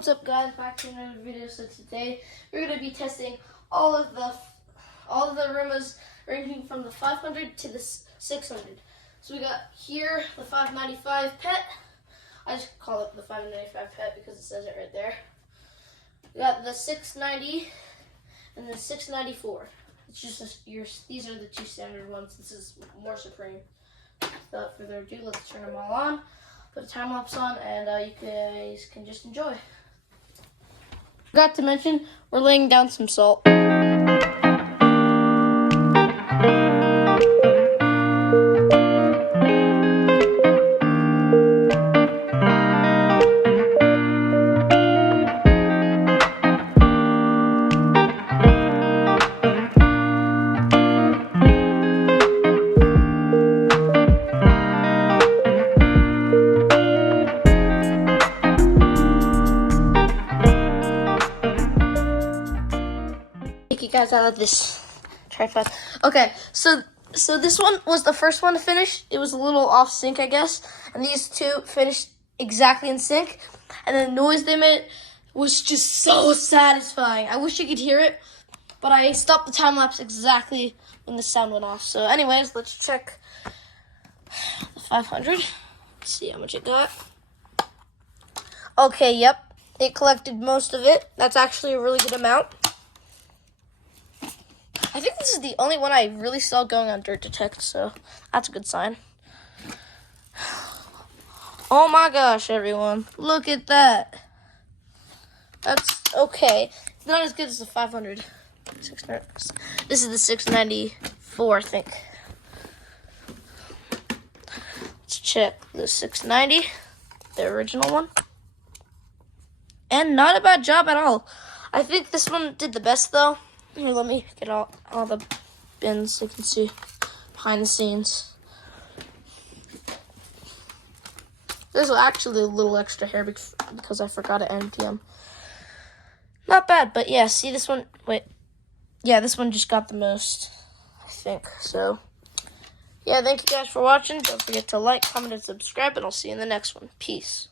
What's up, guys? Back to another video. So today we're going to be testing all of the Roombas ranging from the 500 to the 600. So we got here the 595 pet. I just call it the 595 pet because it says it right there. We got the 690 and the 694. It's just these are the two standard ones. This is more supreme. Without further ado, let's turn them all on. Put a time lapse on, and you guys can just enjoy. Forgot to mention, we're laying down some salt. You guys out of this tripod. Okay, so this one was the first one to finish. It was a little off sync, I guess, and these two finished exactly in sync. And the noise they made was just so satisfying. I wish you could hear it, but I stopped the time lapse exactly when the sound went off. So, anyways, let's check the 500. Let's see how much it got. Okay, yep, it collected most of it. That's actually a really good amount. I think this is the only one I really saw going on Dirt Detect, so that's a good sign. Oh my gosh, everyone. Look at that. That's okay. It's not as good as the 500. 600. This is the 694, I think. Let's check the 690, the original one. And not a bad job at all. I think this one did the best, though. Here, let me get all the bins so you can see behind the scenes. There's actually a little extra hair because I forgot to empty them. Not bad, but yeah, see this one? Wait. Yeah, this one just got the most, I think. So, yeah, thank you guys for watching. Don't forget to like, comment, and subscribe, and I'll see you in the next one. Peace.